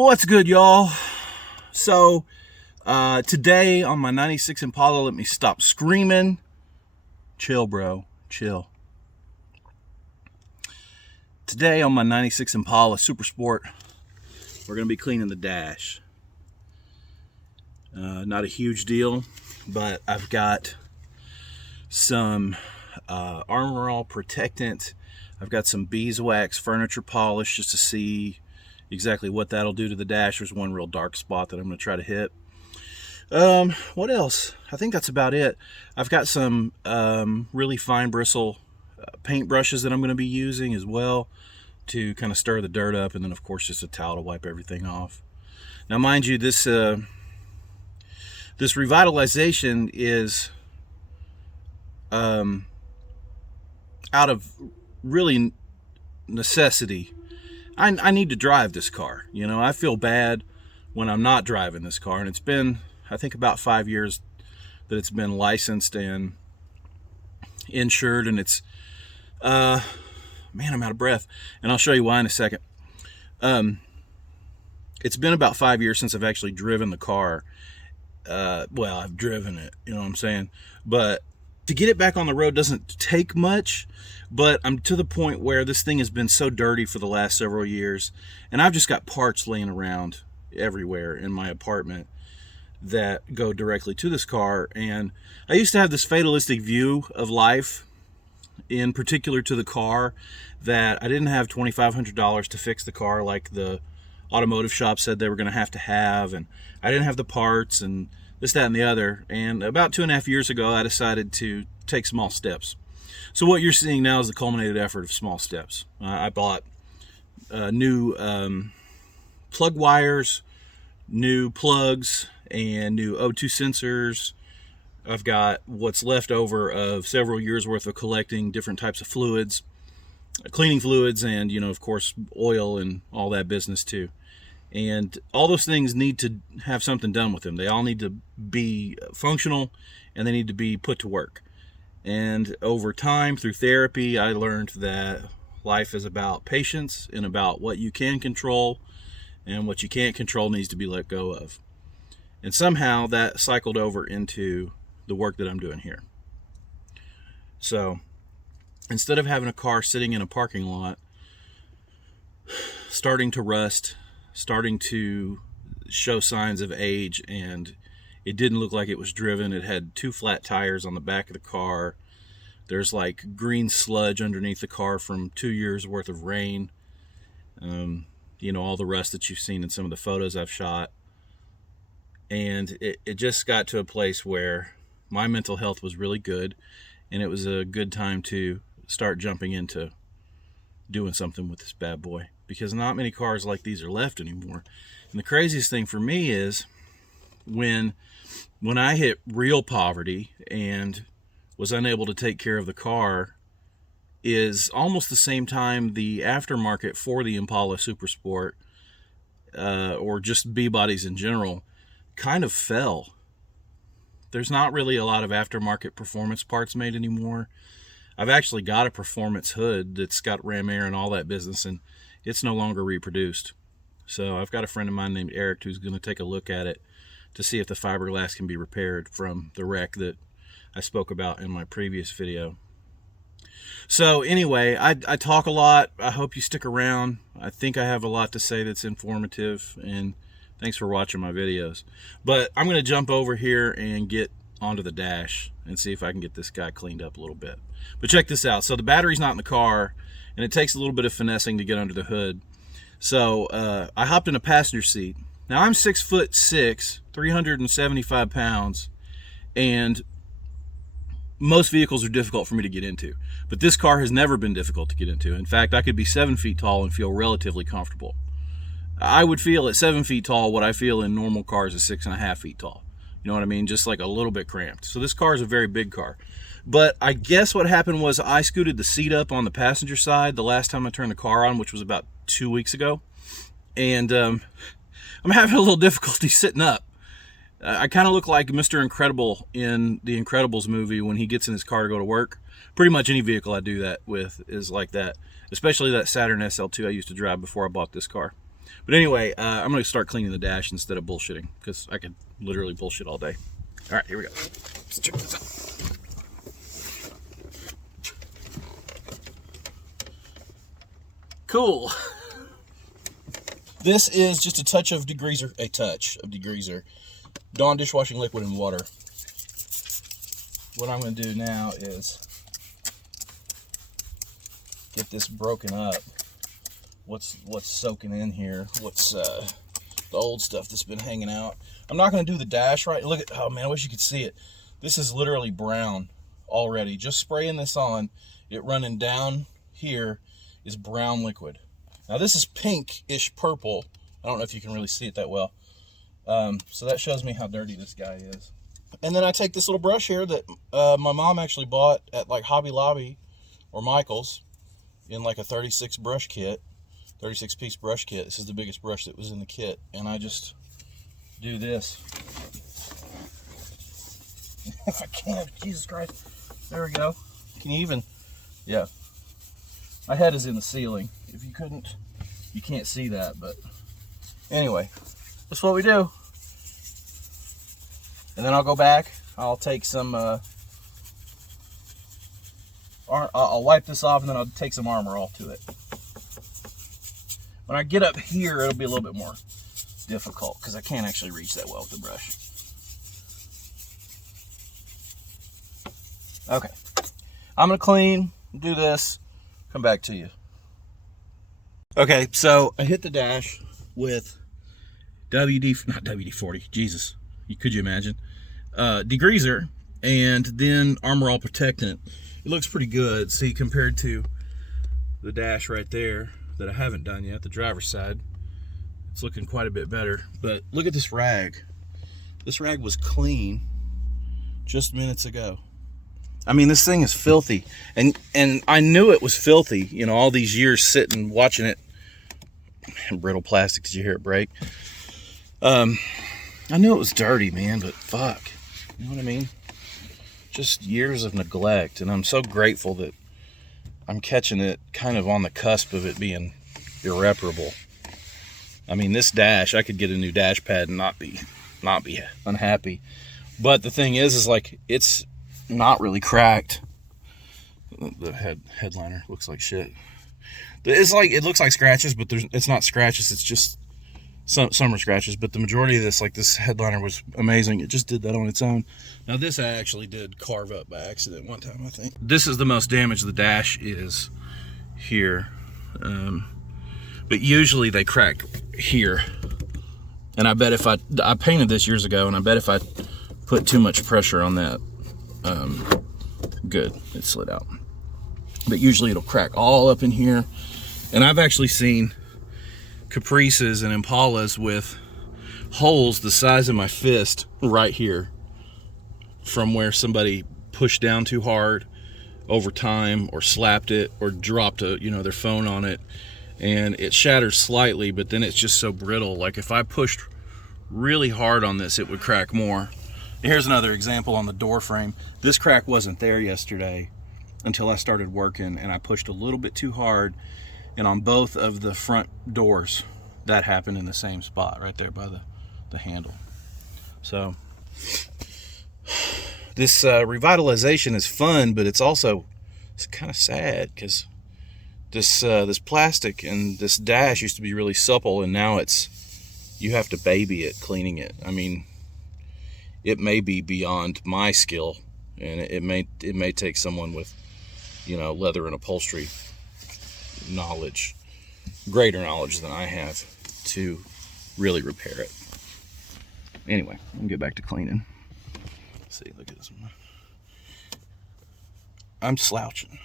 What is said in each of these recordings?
What's good, y'all? So today on my 96 Impala, let me stop screaming. Chill, bro, chill. Today on my 96 Impala Super Sport, we're gonna be cleaning the dash. Not a huge deal, but I've got some Armor All protectant. I've got some beeswax furniture polish just to see exactly what that'll do to the dash. There's one real dark spot that I'm going to try to hit. What else? I think that's about it. I've got some really fine bristle paint brushes that I'm going to be using as well to kind of stir the dirt up, and then of course just a towel to wipe everything off. Now mind you, this revitalization is out of really necessity. I need to drive this car. You know, I feel bad when I'm not driving this car, and it's been, I think, about 5 years that it's been licensed and insured, and it's man, I'm out of breath, and I'll show you why in a second. It's been about 5 years since I've actually driven the car. Well, I've driven it, you know what I'm saying, but to get it back on the road doesn't take much. But I'm to the point where this thing has been so dirty for the last several years, and I've just got parts laying around everywhere in my apartment that go directly to this car. And I used to have this fatalistic view of life, in particular to the car, that I didn't have $2,500 to fix the car like the automotive shop said they were going to have, and I didn't have the parts and this, that, and the other. And about 2.5 years ago, I decided to take small steps. So what you're seeing now is the culminated effort of small steps. I bought new plug wires, new plugs, and new O2 sensors. I've got what's left over of several years worth of collecting different types of fluids, cleaning fluids, and, you know, of course, oil and all that business too. And all those things need to have something done with them. They all need to be functional, and they need to be put to work. And over time, through therapy, I learned that life is about patience and about what you can control, and what you can't control needs to be let go of. And somehow that cycled over into the work that I'm doing here. So instead of having a car sitting in a parking lot, starting to rust, starting to show signs of age, and it didn't look like it was driven. It had 2 flat tires on the back of the car. There's like green sludge underneath the car from 2 years worth of rain. You know, all the rust that you've seen in some of the photos I've shot. And it just got to a place where my mental health was really good, and it was a good time to start jumping into doing something with this bad boy, because not many cars like these are left anymore. And the craziest thing for me is when I hit real poverty and was unable to take care of the car, is almost the same time the aftermarket for the Impala Super Sport, or just B-bodies in general, kind of fell. There's not really a lot of aftermarket performance parts made anymore. I've actually got a performance hood that's got ram air and all that business, and it's no longer reproduced. So I've got a friend of mine named Eric who's going to take a look at it to see if the fiberglass can be repaired from the wreck that I spoke about in my previous video. So anyway, I talk a lot. I hope you stick around. I think I have a lot to say that's informative, and thanks for watching my videos. But I'm going to jump over here and get onto the dash and see if I can get this guy cleaned up a little bit. But check this out. So the battery's not in the car, and it takes a little bit of finessing to get under the hood. So I hopped in a passenger seat. Now I'm 6'6", 375 pounds, and most vehicles are difficult for me to get into. But this car has never been difficult to get into. In fact, I could be 7 feet tall and feel relatively comfortable. I would feel at 7 feet tall what I feel in normal cars at 6.5 feet tall. You know what I mean? Just like a little bit cramped. So this car is a very big car. But I guess what happened was I scooted the seat up on the passenger side the last time I turned the car on, which was about 2 weeks ago. And I'm having a little difficulty sitting up. I kind of look like Mr. Incredible in the Incredibles movie when he gets in his car to go to work. Pretty much any vehicle I do that with is like that, especially that Saturn SL2 I used to drive before I bought this car. But anyway, I'm going to start cleaning the dash instead of bullshitting, because I could literally bullshit all day. All right, here we go. Let's check this out. Cool. This is just a touch of degreaser. Dawn dishwashing liquid and water. What I'm going to do now is get this broken up. What's soaking in here? What's the old stuff that's been hanging out? I'm not going to do the dash right. Look at, oh man, I wish you could see it. This is literally brown already. Just spraying this on, it running down here is brown liquid. Now this is pinkish purple. I don't know if you can really see it that well. So that shows me how dirty this guy is. And then I take this little brush here that my mom actually bought at like Hobby Lobby or Michael's in like a 36 brush kit. 36 piece brush kit. This is the biggest brush that was in the kit, and I just do this. If I can't, Jesus Christ. There we go. Can you even? Yeah. My head is in the ceiling. If you couldn't, you can't see that, but anyway, that's what we do. And then I'll go back. I'll take some. I'll wipe this off, and then I'll take some Armor All to it. When I get up here, it'll be a little bit more difficult because I can't actually reach that well with the brush. Okay, I'm gonna clean, do this, come back to you. Okay, so I hit the dash with not WD-40, Jesus, could you imagine? Degreaser, and then Armor All Protectant. It looks pretty good, see, compared to the dash right there that I haven't done yet, the driver's side. It's looking quite a bit better. But look at this rag. This rag was clean just minutes ago. I mean, this thing is filthy. And I knew it was filthy, you know, all these years sitting, watching it. Brittle plastic, did you hear it break? I knew it was dirty, man, but fuck. You know what I mean? Just years of neglect. And I'm so grateful that I'm catching it kind of on the cusp of it being irreparable. I mean, this dash, I could get a new dash pad and not be unhappy. But the thing is like, it's not really cracked. The headliner looks like shit. It's like, it looks like scratches, but it's not scratches. It's just some are scratches. But the majority of this, like this headliner was amazing. It just did that on its own. Now this I actually did carve up by accident one time, I think. This is the most damaged the dash is here. But usually they crack here. And I bet if I painted this years ago, and I bet if I put too much pressure on that, good, it slid out. But usually it'll crack all up in here. And I've actually seen Caprices and Impalas with holes the size of my fist right here from where somebody pushed down too hard over time, or slapped it, or dropped their phone on it, and it shatters slightly, but then it's just so brittle. Like if I pushed really hard on this, it would crack more. Here's another example on the door frame. This crack wasn't there yesterday until I started working, and I pushed a little bit too hard, and on both of the front doors, that happened in the same spot right there by the handle. So this revitalization is fun, but it's kind of sad, because this plastic and this dash used to be really supple, and now you have to baby it, cleaning it. I mean, it may be beyond my skill, and it may take someone with, leather and upholstery knowledge, greater knowledge than I have, to really repair it. Anyway, I'm gonna get back to cleaning. Let's see, look at this one. I'm slouching.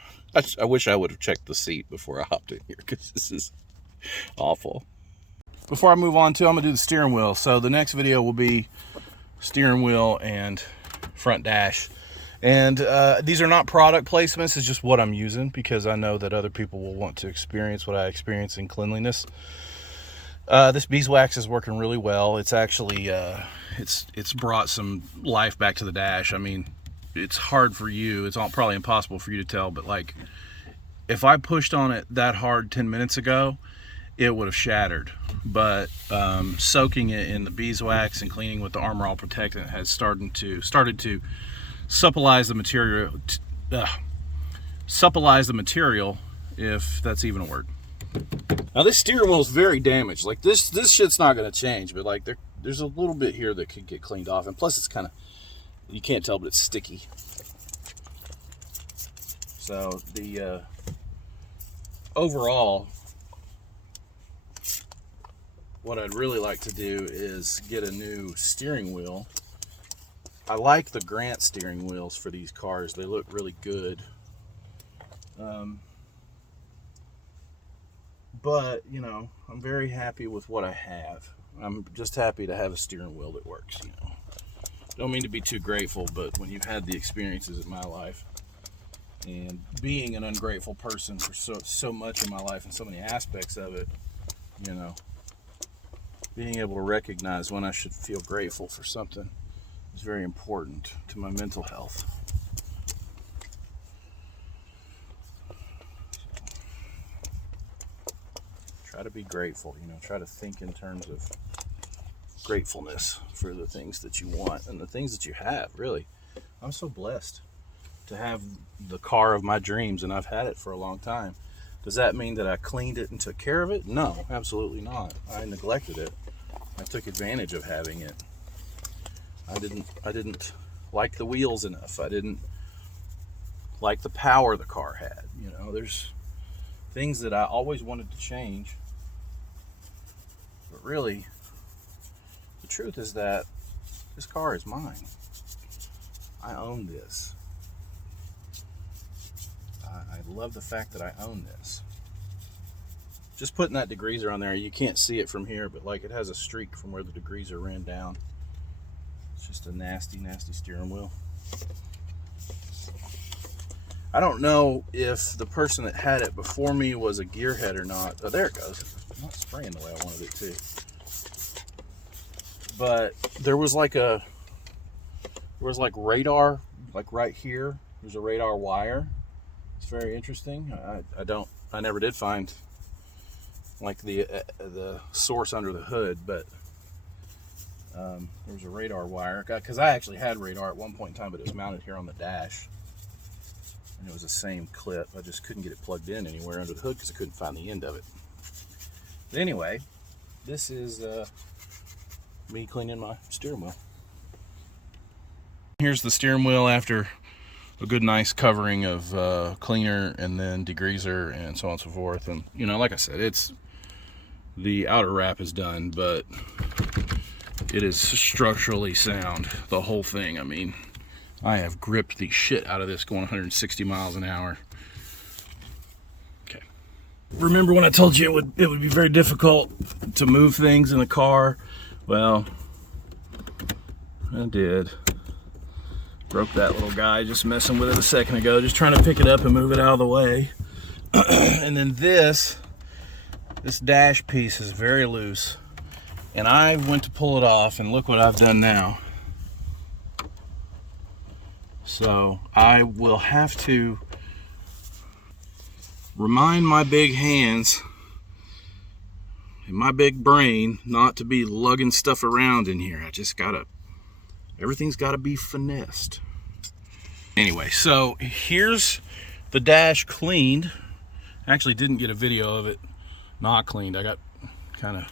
I wish I would have checked the seat before I hopped in here, because this is awful. Before I move on to, I'm gonna do the steering wheel. So the next video will be steering wheel and front dash. And these are not product placements, it's just what I'm using, because I know that other people will want to experience what I experience in cleanliness. This beeswax is working really well. It's actually, it's brought some life back to the dash. I mean, it's hard for you, it's probably impossible for you to tell, but like, if I pushed on it that hard 10 minutes ago, it would have shattered. But soaking it in the beeswax and cleaning with the Armor All Protectant has started to suppleize the material, if that's even a word. Now this steering wheel is very damaged. Like this shit's not going to change, but like there's a little bit here that could get cleaned off, and plus it's kind of, you can't tell, but it's sticky. So the overall, what I'd really like to do is get a new steering wheel. I like the Grant steering wheels for these cars. They look really good. But, you know, I'm very happy with what I have. I'm just happy to have a steering wheel that works, you know. Don't mean to be too grateful, but when you've had the experiences of my life, and being an ungrateful person for so much of my life and so many aspects of it, you know, being able to recognize when I should feel grateful for something is very important to my mental health. Try to be grateful, you know, try to think in terms of gratefulness for the things that you want and the things that you have, really. I'm so blessed to have the car of my dreams, and I've had it for a long time. Does that mean that I cleaned it and took care of it? No, absolutely not. I neglected it. I took advantage of having it. I didn't like the wheels enough. I didn't like the power the car had. You know, there's things that I always wanted to change. But really, the truth is that this car is mine. I own this. I love the fact that I own this. Just putting that degreaser on there, you can't see it from here, but like it has a streak from where the degreaser ran down. It's just a nasty, nasty steering wheel. I don't know if the person that had it before me was a gearhead or not. Oh, there it goes. It's not spraying the way I wanted it to. But there was like radar, like right here. There's a radar wire. It's very interesting. I never did find like the source under the hood, but there was a radar wire, because I actually had radar at one point in time, but it was mounted here on the dash, and it was the same clip. I just couldn't get it plugged in anywhere under the hood because I couldn't find the end of it. But anyway, this is me cleaning my steering wheel. Here's the steering wheel after a good nice covering of cleaner and then degreaser and so on and so forth. And you know, like I said, the outer wrap is done, but it is structurally sound, the whole thing. I mean, I have gripped the shit out of this going 160 miles an hour. Okay. Remember when I told you it would be very difficult to move things in the car? Well, I did. Broke that little guy just messing with it a second ago, just trying to pick it up and move it out of the way. And then this dash piece is very loose, and I went to pull it off, and look what I've done now. So I will have to remind my big hands and my big brain not to be lugging stuff around in here. Everything's gotta be finessed. Anyway, so here's the dash cleaned. I actually didn't get a video of it not cleaned. I got kind of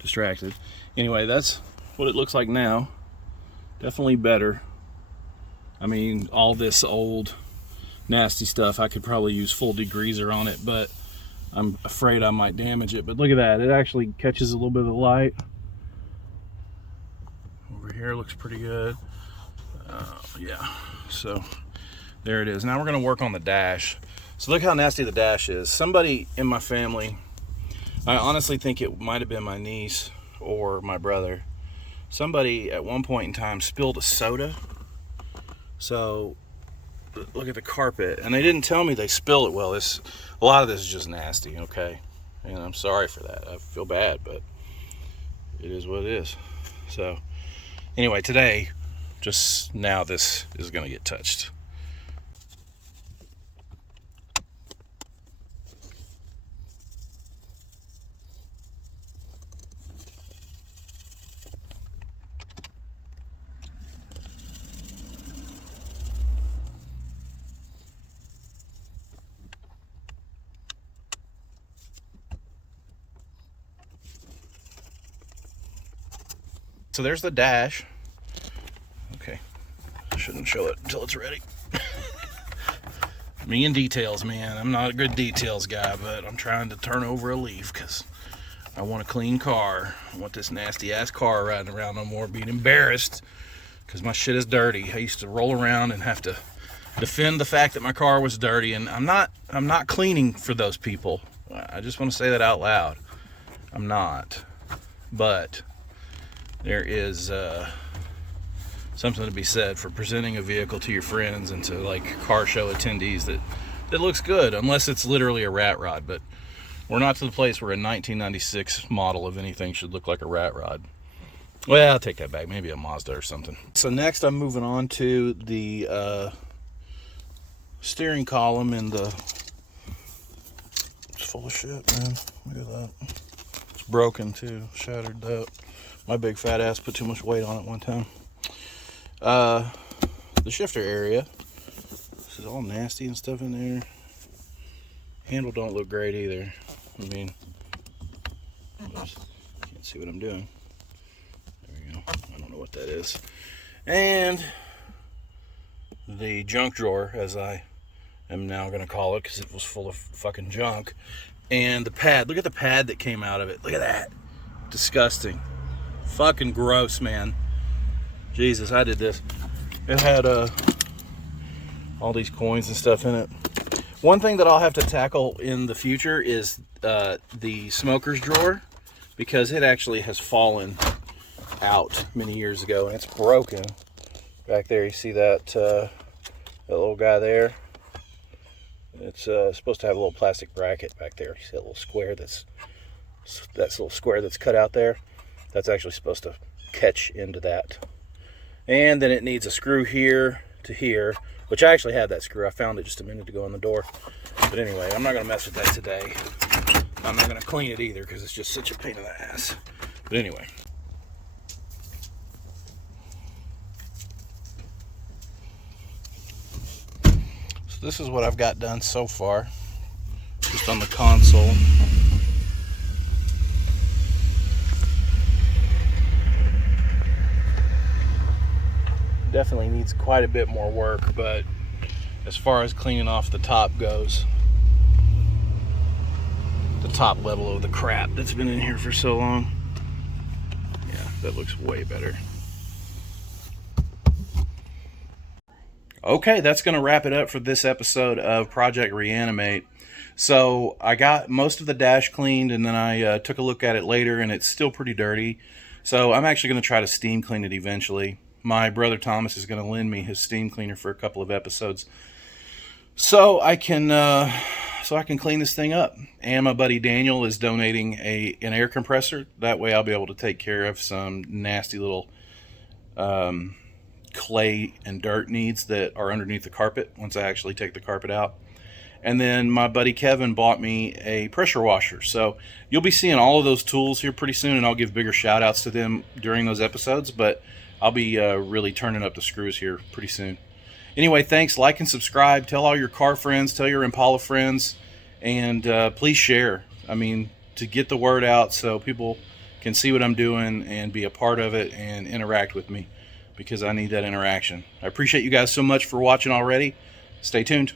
distracted. Anyway, that's what it looks like now. Definitely better. I mean, all this old nasty stuff, I could probably use full degreaser on it, but I'm afraid I might damage it. But look at that, it actually catches a little bit of the light. Over here looks pretty good. Yeah, so there it is. Now we're gonna work on the dash. So look how nasty the dash is. Somebody in my family, I honestly think it might have been my niece or my brother, somebody at one point in time spilled a soda. So look at the carpet, and they didn't tell me they spilled it. Well, a lot of this is just nasty, okay? And I'm sorry for that. I feel bad, but it is what it is. So anyway, today, just now, this is gonna get touched. So there's the dash. Okay, I shouldn't show it until it's ready. Me and details, man. I'm not a good details guy, but I'm trying to turn over a leaf because I want a clean car. I want this nasty ass car riding around no more, being embarrassed because my shit is dirty. I used to roll around and have to defend the fact that my car was dirty, and I'm not cleaning for those people. I just want to say that out loud. I'm not. But there is something to be said for presenting a vehicle to your friends and to like car show attendees that looks good, unless it's literally a rat rod. But we're not to the place where a 1996 model of anything should look like a rat rod. Well, I'll take that back. Maybe a Mazda or something. So next I'm moving on to the steering column, and it's full of shit, man. Look at that. It's broken too, shattered that. My big fat ass put too much weight on it one time. The shifter area, this is all nasty and stuff in there. Handle don't look great either. I mean, oops, can't see what I'm doing. There we go. I don't know what that is. And the junk drawer, as I am now going to call it, because it was full of fucking junk. And the pad, look at the pad that came out of it. Look at that. Disgusting. Fucking gross, man. Jesus, I did this. It had all these coins and stuff in it. One thing that I'll have to tackle in the future is the smoker's drawer, because it actually has fallen out many years ago and it's broken. Back there, you see that that little guy there? It's supposed to have a little plastic bracket back there. You see that little square that little square that's cut out there? That's actually supposed to catch into that. And then it needs a screw here to here, which I actually have that screw. I found it just a minute ago on the door. But anyway, I'm not going to mess with that today. I'm not going to clean it either because it's just such a pain in the ass. But anyway. So this is what I've got done so far, just on the console. Definitely needs quite a bit more work, but as far as cleaning off the top goes, the top level of the crap that's been in here for so long, yeah, that looks way better. Okay, that's going to wrap it up for this episode of Project Reanimate. So I got most of the dash cleaned, and then I took a look at it later, and it's still pretty dirty. So I'm actually going to try to steam clean it eventually. My brother Thomas is going to lend me his steam cleaner for a couple of episodes, so I can clean this thing up. And my buddy Daniel is donating an air compressor. That way I'll be able to take care of some nasty little clay and dirt needs that are underneath the carpet once I actually take the carpet out. And then my buddy Kevin bought me a pressure washer. So you'll be seeing all of those tools here pretty soon, and I'll give bigger shout outs to them during those episodes, but I'll be really turning up the screws here pretty soon. Anyway, thanks. Like and subscribe. Tell all your car friends. Tell your Impala friends. And please share. I mean, to get the word out so people can see what I'm doing and be a part of it and interact with me, because I need that interaction. I appreciate you guys so much for watching already. Stay tuned.